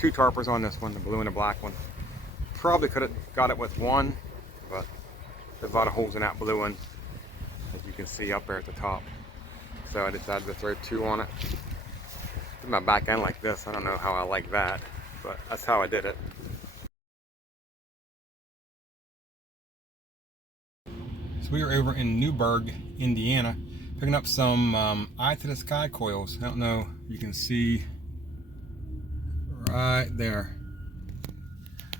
two tarpers on this one, the blue and the black one. Probably could have got it with one, but there's a lot of holes in that blue one, as you can see up there at the top. So I decided to throw two on it. Did my back end like this. I don't know how I like that, but that's how I did it. So we were over in Newburgh, Indiana, picking up some eye to the sky coils. I don't know if you can see right there.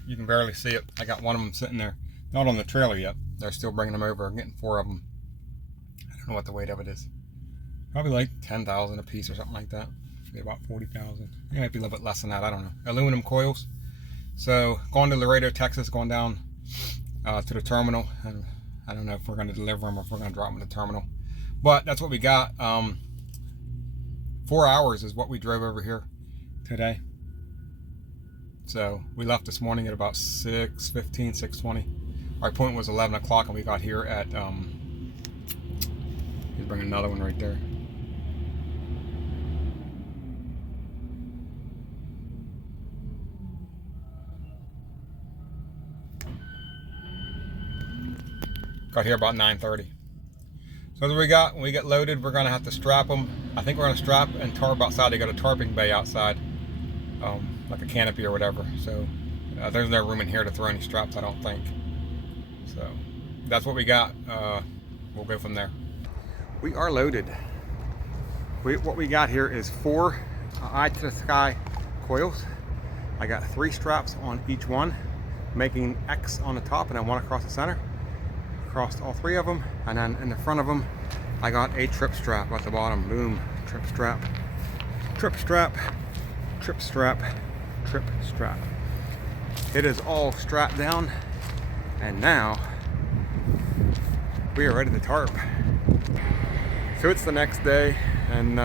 You can barely see it. I got one of them sitting there, not on the trailer yet. They're still bringing them over. I'm getting 4 of them. I don't know what the weight of it is. Probably like 10,000 a piece or something like that. Maybe about 40,000. It might be a little bit less than that. I don't know. Aluminum coils. So going to Laredo, Texas, going down to the terminal. And I don't know if we're going to deliver them or if we're going to drop them at the terminal. But that's what we got. 4 hours is what we drove over here today. So we left this morning at about 6:15, 6:20. Our appointment was 11 o'clock and we got here at, he's bringing another one right there. Got here about 9:30. So what we got, when we get loaded, we're gonna have to strap them. I think we're gonna strap and tarp outside. They got a tarping bay outside, like a canopy or whatever. So there's no room in here to throw any straps, I don't think. So that's what we got. We'll go from there. We are loaded. What we got here is 4 eye to the sky coils. I got 3 straps on each one, making X on the top and then 1 across the center. Across all 3 of them, and then in the front of them I got a trip strap at the bottom. Boom, trip strap, trip strap, trip strap, trip strap. It is all strapped down, and now we are ready to tarp. So it's the next day, and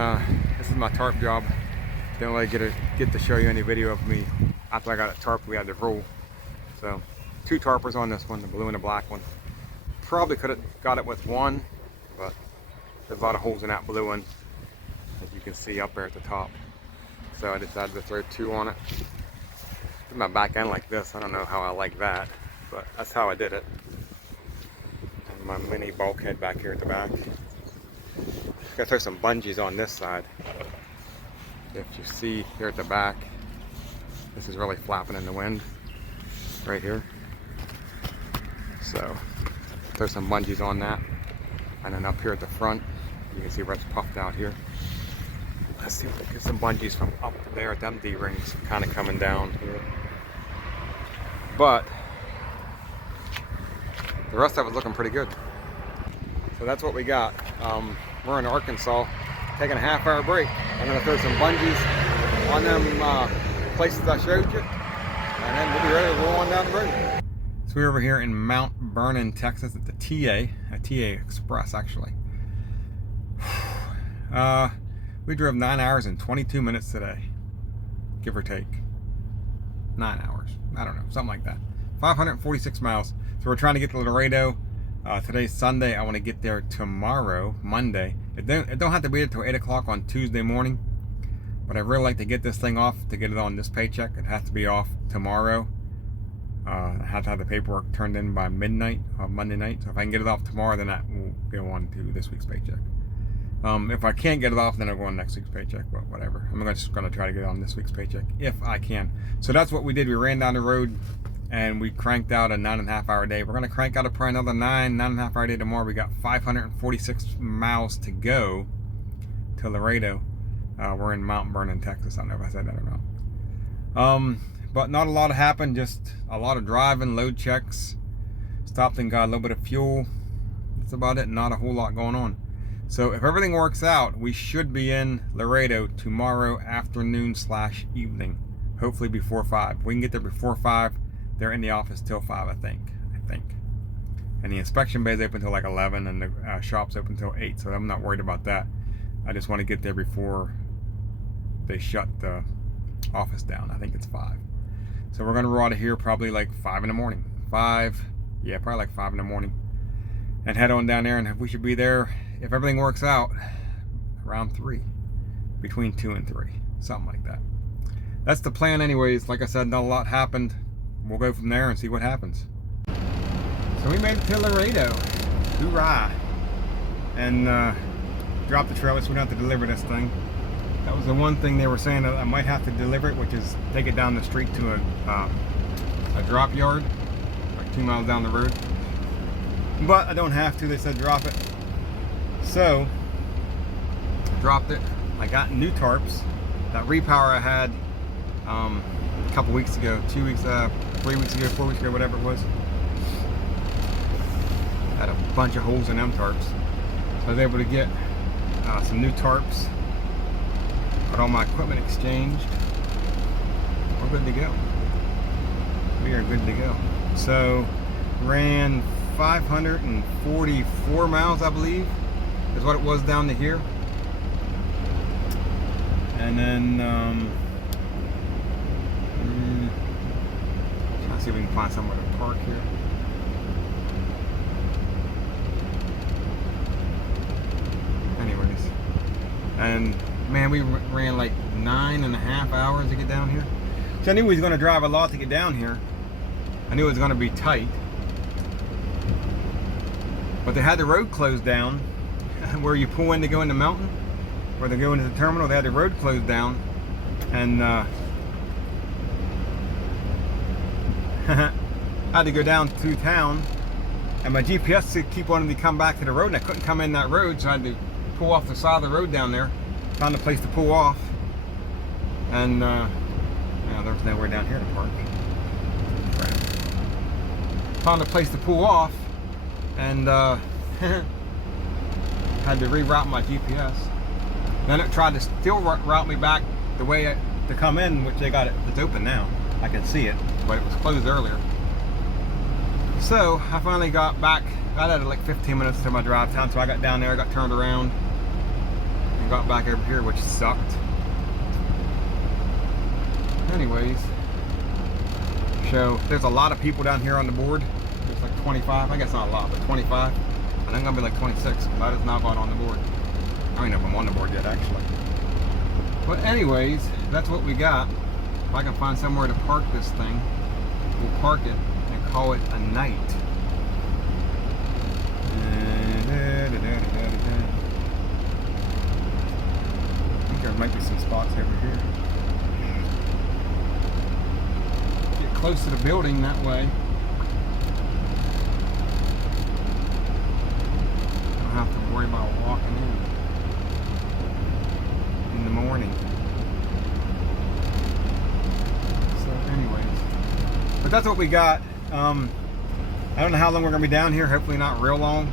this is my tarp job. Didn't really get to show you any video of me after I got it tarped. We had to roll. So 2 tarpers on this one, the blue and the black one. Probably could have got it with one, but there's a lot of holes in that blue one, as you can see up there at the top. So I decided to throw 2 on it. Did my back end like this. I don't know how I like that, but that's how I did it. And my mini bulkhead back here at the back. Gotta throw some bungees on this side. If you see here at the back, this is really flapping in the wind right here. So throw some bungees on that, and then up here at the front you can see where it's puffed out here. Let's see if we can get some bungees from up there at them D-rings kind of coming down here. But the rest of it's looking pretty good. So that's what we got. We're in Arkansas, taking a half-hour break. I'm gonna throw some bungees on them places I showed you, and then we'll be ready to roll on down the road. So we're over here in Mount Vernon, Texas at the TA Express actually. We drove 9 hours and 22 minutes today, give or take. 9 hours, I don't know, something like that. 546 miles. So we're trying to get to Laredo. Today's Sunday. I want to get there tomorrow, Monday. It don't have to be there till 8 o'clock on Tuesday morning, but I really like to get this thing off to get it on this paycheck. It has to be off tomorrow. I have to have the paperwork turned in by midnight of Monday night. So if I can get it off tomorrow, then that will go on to this week's paycheck. If I can't get it off, then I'll go on next week's paycheck, but whatever. I'm just going to try to get it on this week's paycheck if I can. So that's what we did. We ran down the road and we cranked out a 9.5 hour day. We're going to crank out probably another 9.5 hour day tomorrow. We got 546 miles to go to Laredo. We're in Mount Vernon, Texas. I don't know if I said that or not. But not a lot happened, just a lot of driving, load checks, stopped and got a little bit of fuel. That's about it, not a whole lot going on. So if everything works out, we should be in Laredo tomorrow afternoon/evening, hopefully before 5. We can get there before 5. They're in the office till 5, I think. And the inspection bay is open till like 11, and the shop's open till 8, so I'm not worried about that. I just want to get there before they shut the office down. I think it's 5. So we're gonna roll out of here probably like 5 in the morning. 5, yeah, probably like 5 in the morning, and head on down there. And we should be there, if everything works out, around 3, between 2 and 3, something like that. that's the plan anyways. Like I said, not a lot happened. We'll go from there and see what happens. So we made it to Laredo. Hoorah! And dropped the trailer so we don't have to deliver this thing. That was the one thing they were saying that I might have to deliver it, which is take it down the street to a drop yard, like 2 miles down the road. But I don't have to. They said drop it. So dropped it. I got new tarps. That repower I had a couple weeks ago, 2 weeks, 3 weeks ago, 4 weeks ago, whatever it was, had a bunch of holes in them tarps. So I was able to get some new tarps. Got all my equipment exchanged. We're good to go. We are good to go. So ran 544 miles, I believe, is what it was down to here. And then trying to see if we can find somewhere to park here. Anyways, and man, we ran like 9.5 hours to get down here. So I knew we was going to drive a lot to get down here. I knew it was going to be tight, but they had the road closed down where you pull in to go into Melton, where they go into the terminal. They had the road closed down, and had to go down through town, and my GPS to keep wanting to come back to the road, and I couldn't come in that road, so I had to pull off the side of the road down there. Found a place to pull off, and there's nowhere down here to park. Found a place to pull off, and had to reroute my GPS. Then it tried to still route me back the way to come in, which they got it's open now. I can see it, but it was closed earlier. So I finally got back. I had like 15 minutes to my drive time, so I got down there, I got turned around, and got back over here, which sucked. Anyways, so there's a lot of people down here on the board. There's like 25, I guess not a lot, but 25. I think I'm gonna be like 26, because I just not got on the board. I don't even know if I'm on the board yet, actually. But anyways, that's what we got. If I can find somewhere to park this thing, we'll park it and call it a night. I think there might be some spots over here. Get close to the building that way. Don't have to worry about walking in the morning. So anyways, but that's what we got. I don't know how long we're gonna be down here. Hopefully not real long.